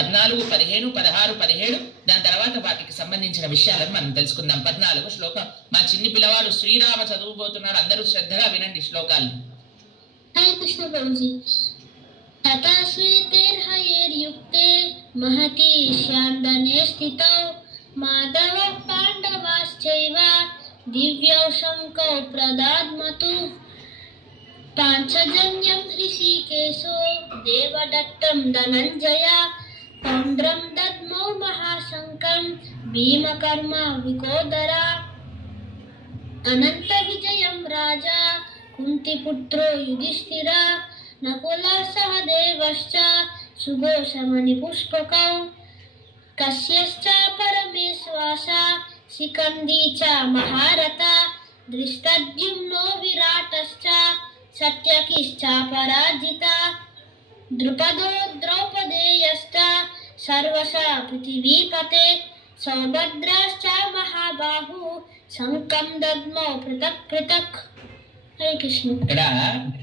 పద్నాలుగు పదిహేను పదహారు పదిహేడు దాని తర్వాత వాటికి సంబంధించిన విషయాలను మనం తెలుసుకుందాం పద్నాలుగు శ్లోకం మా చిన్ని పిల్లవాడు శ్రీరామ చదువుబోతున్నాడు అందరూ శ్రద్ధగా వినండి శ్లోకాలు हरे कृष्ण प्रभु जी तथा श्वेतैर्हयैर्युक्ते महति स्यान्दने स्थितौ माधवः पाण्डवाश्चैव दिव्यौ शङ्कौ प्रदाद्मतु पाञ्चजन्यं ऋषिकेशो देवदत्तं धनञ्जया भीमकर्म विकोदरा अनन्तविजयं राजा, कुन्तिपुत्रो युधिष्ठिरा, नकुलः सह देवश्च सुघोषमणिपुष्पकौ कस्यश्च परमेश्वासा शिखण्डी च महारथा दृष्टद्युम्नो विराटश्च, सत्यकिश्च पराजिता, द्रुपदो द्रौपदेयश्च, सर्वशा पृथिवीपते। सौभद्राश्च महाबाहु शङ्कं दद्मौ पृथक् पृथक् हरे कृष्ण ఇక్కడ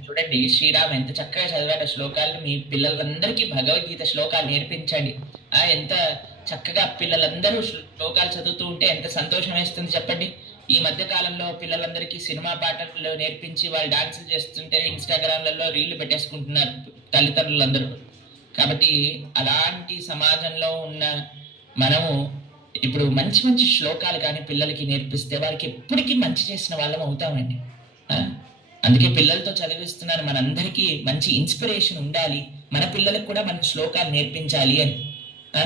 చూడండి శ్రీరామ్ ఎంత చక్కగా చదివాడు ఆ శ్లోకాలను మీ పిల్లలందరికీ భగవద్గీత శ్లోకాలు నేర్పించండి ఆ ఎంత చక్కగా పిల్లలందరూ శ్లోకాలు చదువుతూ ఉంటే ఎంత సంతోషం వేస్తుంది చెప్పండి ఈ మధ్య కాలంలో పిల్లలందరికీ సినిమా పాటలు నేర్పించి వాళ్ళు డాన్సులు చేస్తుంటే ఇన్స్టాగ్రామ్లలో రీళ్లు పెట్టేసుకుంటున్నారు తల్లిదండ్రులందరూ కాబట్టి అలాంటి సమాజంలో ఉన్న మనము ఇప్పుడు మంచి మంచి శ్లోకాలు కానీ పిల్లలకి నేర్పిస్తే వారికి ఎప్పటికీ మంచి చేసిన వాళ్ళం అవుతామండి ఆ? అందుకే పిల్లలతో చదివిస్తున్నాను మనందరికీ మంచి ఇన్స్పిరేషన్ ఉండాలి మన పిల్లలకు కూడా మన శ్లోకాలు నేర్పించాలి అని ఆ?